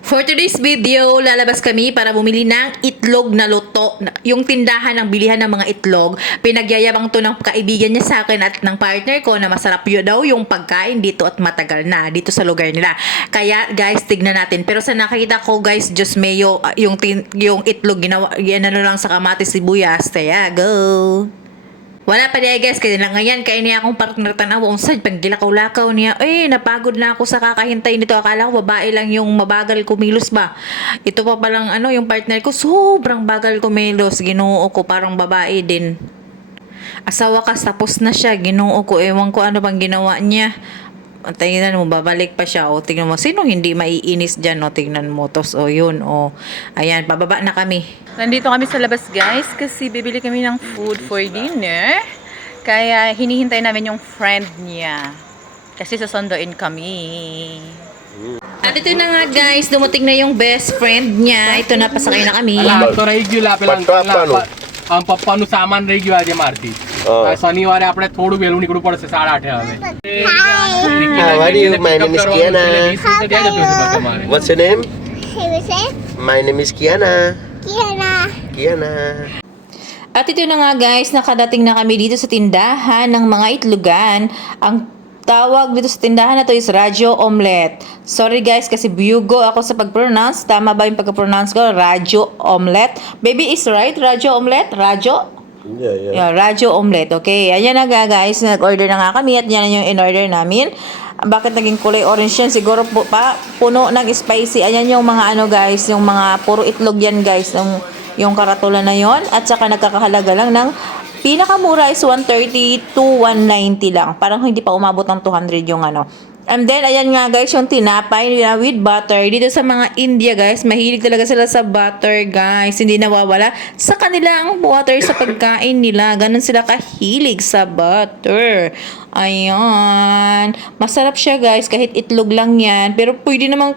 For today's video, lalabas kami para bumili ng itlog na luto. Yung tindahan ng bilihan ng mga itlog. Pinagyayabang to ng kaibigan niya sa akin at ng partner ko na masarap yun daw yung pagkain dito at matagal na dito sa lugar nila. Kaya guys, tignan natin. Pero sa nakikita ko guys, Diyos mayo, yung itlog ginawa, yan ano lang sa kamatis sibuyas. Kaya go! Wala pa niya guys, kaya lang ngayon, kaya niya akong partner tanaw, unsad, pag gilakaw-lakaw niya, napagod na ako sa kakahintay nito, akala ko babae lang yung mabagal kumilos ba. Ito pa palang yung partner ko, sobrang bagal kumilos, ginoo ko, parang babae din. Asawa ka, tapos na siya, ginoo ko, ewan ko ano bang ginawa niya. Tingnan mo, babalik pa siya. O, tingnan mo, sino hindi maiinis dyan? O, tingnan mo. Tos, yun. Ayan, bababa na kami. Nandito kami sa labas, guys, kasi bibili kami ng food for dinner. Kaya, hinihintay namin yung friend niya. Kasi sasunduin kami. At ito na nga, guys. Dumating na yung best friend niya. Ito na, pasakay na kami. तो रहेगी પેલા આમ પપ્પાનું સામાન રહી ગયું આજે મારથી શનિવારે આપણે થોડું વહેલું નીકળવું પડશે 8:30 હવે How are you? My name is Kiana. What's your name? My name is Kiana. Kiana. At ito na nga guys, nakadating na kami dito sa tindahan ng mga itlogan. Ang tawag dito sa tindahan na to is Radyo Omelette. Sorry guys kasi biyugo ako sa pag-pronounce. Tama ba yung pag-pronounce ko? Radyo Omelette. Baby is right? Radyo Omelette? Radyo? Yeah, Radyo Omelette. Okay, ayan na guys. Nag-order na nga kami at yan yung in-order namin. Bakit naging kulay orange yan? Siguro puno ng spicy. Ayan yung mga guys, yung mga puro itlog yan guys. Yung karatula na yon. At saka nagkakahalaga lang ng pinakamura is 130 to 190 lang. Parang hindi pa umabot ng 200 yung And then, ayan nga guys, yung tinapay nila with butter. Dito sa mga India guys, mahilig talaga sila sa butter guys. Hindi nawawala sa kanila ang butter sa pagkain nila. Ganon sila kahilig sa butter. Ayan. Masarap siya guys, kahit itlog lang yan. Pero pwede naman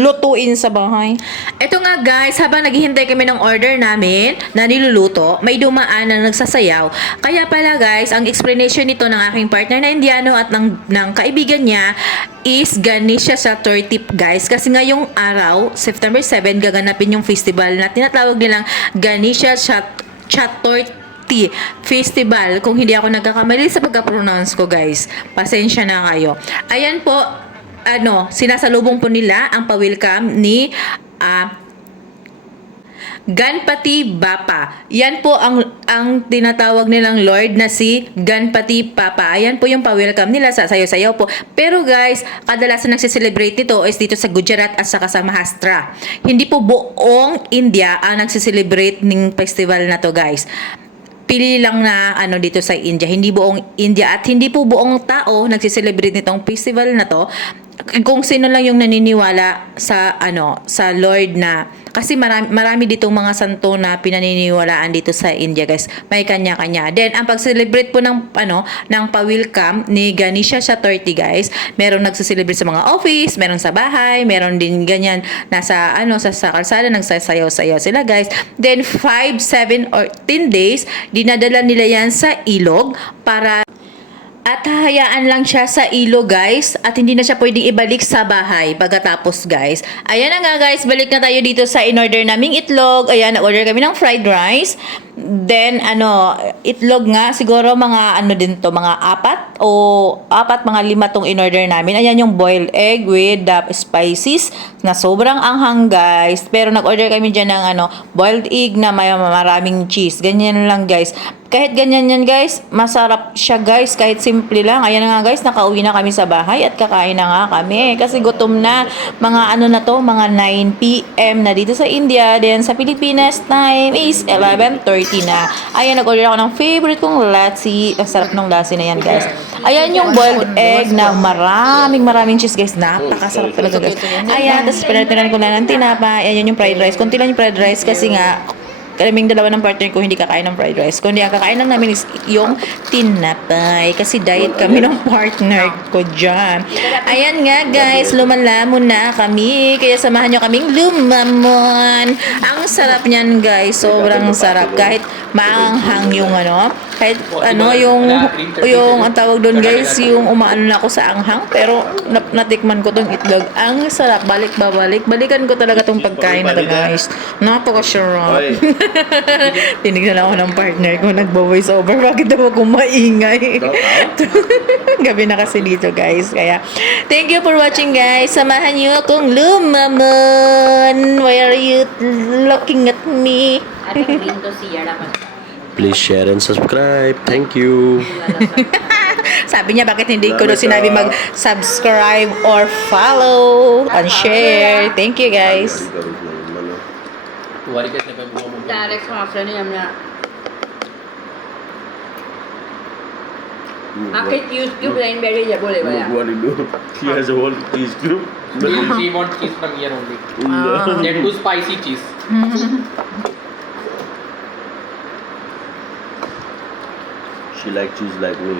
lutuin sa bahay. Ito nga guys, habang naghihintay kami ng order namin na niluluto, may dumaan na nagsasayaw. Kaya pala guys, ang explanation nito ng aking partner na Indiano at ng kaibigan niya is Ganesha Chaturthi guys. Kasi ngayong araw, September 7, gaganapin yung festival na tinatawag nilang Ganesha Chaturthi Festival. Kung hindi ako nagkakamali sa pagka-pronounce ko guys, pasensya na kayo. Ayan po, sinasalubong po nila ang pa-welcome ni Ganpati Bappa. Yan po ang tinatawag nilang Lord na si Ganpati Bappa. Ayan po yung pa-welcome nila, sa sayo-sayo po. Pero guys, kadalasan nagsiselebrate nito is dito sa Gujarat at saka sa Maharashtra. Hindi po buong India ang nagsiselebrate ng festival na to guys. Pili lang na dito sa India, hindi buong India at hindi po buong tao nagsiselebrate nitong festival na to. Kung sino lang yung naniniwala sa sa Lord na, kasi marami ditong mga santo na pinaniniwalaan dito sa India guys. May kanya-kanya. Then ang pag-celebrate po ng ng pa-welcome ni Ganesha Chaturthi guys, meron nagse-celebrate sa mga office, meron sa bahay, meron din ganyan nasa sa kalsada nagsasayaw-sayaw sila guys. Then 5, 7 or 10 days dinadala nila yan sa ilog para at hahayaan lang siya sa ilog guys at hindi na siya pwedeng ibalik sa bahay pagkatapos guys. Ayan na nga guys, balik na tayo dito sa in-order naming itlog. Ayan, na-order kami ng fried rice. Then itlog nga siguro mga din to, mga 4 mga 5 tong in-order namin. Ayan yung boiled egg with the spices na sobrang anghang guys. Pero nag-order kami dyan ng boiled egg na may maraming cheese. Ganyan lang guys. Kahit ganyan yan guys, masarap siya guys, kahit simple lang. Ayan na nga guys, nakauwi na kami sa bahay at kakain na nga kami. Kasi gutom na, mga na to, mga 9 PM na dito sa India. Then sa Pilipinas, time is 11:30 na. Ayan, nag-order ako ng favorite kong lassi. Ang sarap ng lassi na yan guys. Ayan yung boiled egg na maraming cheese guys. Napakasarap talaga guys. Ayan, tapos pinatinan ko na ng tinapay. Ayan yung fried rice. Kunti lang yung fried rice kasi nga kaming dalawa ng partner ko hindi kakain ng fried rice. Kundi ang kakain lang namin is yung tinapay. Kasi diet kami ng partner ko dyan. Ayan nga guys, lumalamon na kami. Kaya samahan nyo kaming lumamon. Ang sarap niyan guys. Sobrang sarap. Kahit maanghang yung Kahit ano, yung ang tawag doon guys, yung umaano na ako sa anghang, pero natikman ko tong itlog. Ang sarap, babalik. Balikan ko talaga tong pagkain na to guys. Napaka-sarap. Tinignan ako ng partner ko, nagbo-voice over. Bakit daw ako maingay? Gabi na kasi dito guys. Kaya, thank you for watching guys. Samahan niyo akong lumamon. Why are you looking at me? Please share and subscribe. Thank you. Sabi niya, bakit hindi ko daw sinabi mag-subscribe or follow and share. Thank you guys. Direct sa mga niya niya. Akit YouTube line berry ya boleh ba ya? What do you do? He has a whole cheese cube. She wants cheese from here only. That too spicy cheese. She like cheese like me.